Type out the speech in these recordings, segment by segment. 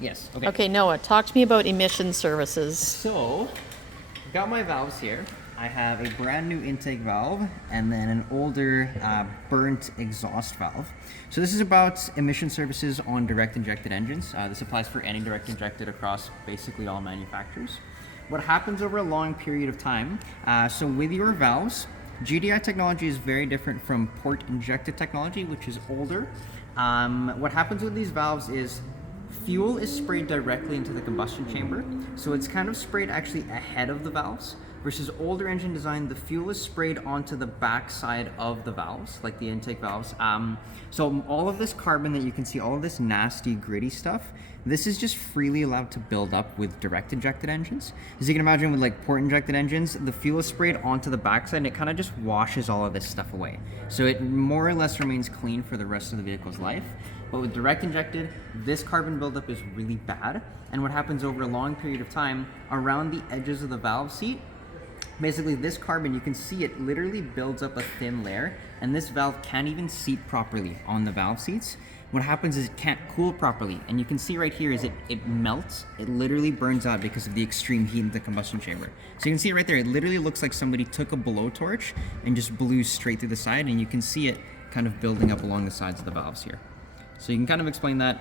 Yes. Okay, Noah, talk to me about emission services. So, got my valves here. I have a brand new intake valve and then an older burnt exhaust valve. So this is about emission services on direct injected engines. This applies for any direct injected across basically all manufacturers. What happens over a long period of time, so with your valves, GDI technology is very different from port injected technology, which is older. What happens with these valves is fuel is sprayed directly into the combustion chamber, so it's kind of sprayed actually ahead of the valves, versus older engine design, the fuel is sprayed onto the back side of the valves, like the intake valves. So all of this carbon that you can see, all of this nasty, gritty stuff, this is just freely allowed to build up with direct injected engines. As you can imagine with like port injected engines, the fuel is sprayed onto the backside and it kind of just washes all of this stuff away. So it more or less remains clean for the rest of the vehicle's life. But with direct injected, this carbon buildup is really bad. And what happens over a long period of time, around the edges of the valve seat, basically this carbon, you can see it literally builds up a thin layer, and this valve can't even seat properly on the valve seats. What happens is it can't cool properly, and you can see right here is it melts. It literally burns out because of the extreme heat in the combustion chamber. So you can see it right there. It literally looks like somebody took a blowtorch and just blew straight through the side, and you can see it kind of building up along the sides of the valves here. So you can kind of explain that.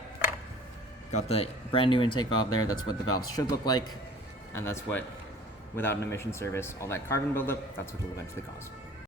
Got the brand new intake valve there. That's what the valves should look like, and that's what, without an emission service, all that carbon buildup, that's what it will eventually cause.